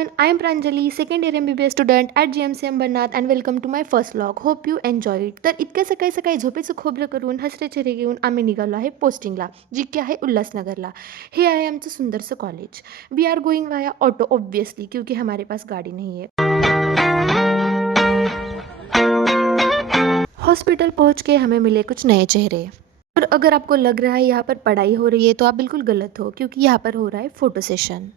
everyone, I am Pranjali, second year MBBS student at GMC Ambernath and welcome to my first vlog. Hope you enjoy it. तर इतक्या सकाळी सकाळी झोपेचं खोबरं करून हसरे चेहरे घेऊन आम्ही निघालो आहे पोस्टिंगला, जी की आहे उल्हासनगरला. हे आहे आमचं सुंदरसं कॉलेज. वी आर गोइंग वाया ऑटो ऑब्वियसली क्योंकि हमारे पास गाड़ी नहीं है. हॉस्पिटल पहुंच के हमें मिले कुछ नए चेहरे. और अगर आपको लग रहा है यहाँ पर पढ़ाई हो रही है तो आप बिल्कुल गलत हो, क्योंकि यहाँ पर हो रहा है फ़ोटो सेशन.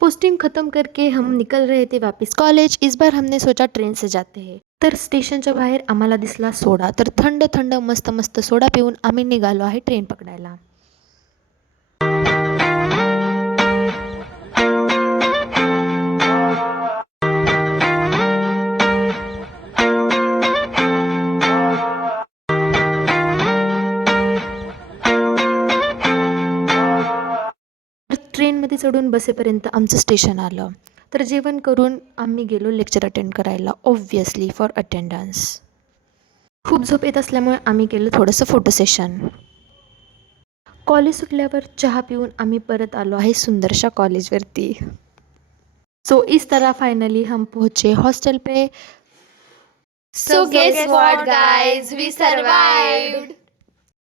पोस्टिंग ख़त्म करके हम निकल रहे थे वापस कॉलेज. इस बार हमने सोचा ट्रेन से जाते हैं. तर स्टेशनच्या बाहेर आम्हाला दिसला सोडा. तर थंड थंड मस्त मस्त सोडा पिऊन आम्ही निघालो आहे ट्रेन पकडायला. ट्रेनमध्ये चढून बसेपर्यंत आमचं स्टेशन आलं. तर जेवण करून आम्ही गेलो लेक्चर अटेंड करायला, ऑब्व्हियसली फॉर अटेंडन्स. खूप झोप येत असल्यामुळे आम्ही केलं थोडंसं फोटो सेशन. कॉलेज सुटल्यावर चहा पिऊन आम्ही परत आलो आहे सुंदरशा कॉलेजवरती. सो इस तरह फाइनली हम पहुँचे hostel pay. So guess what guys, we survived.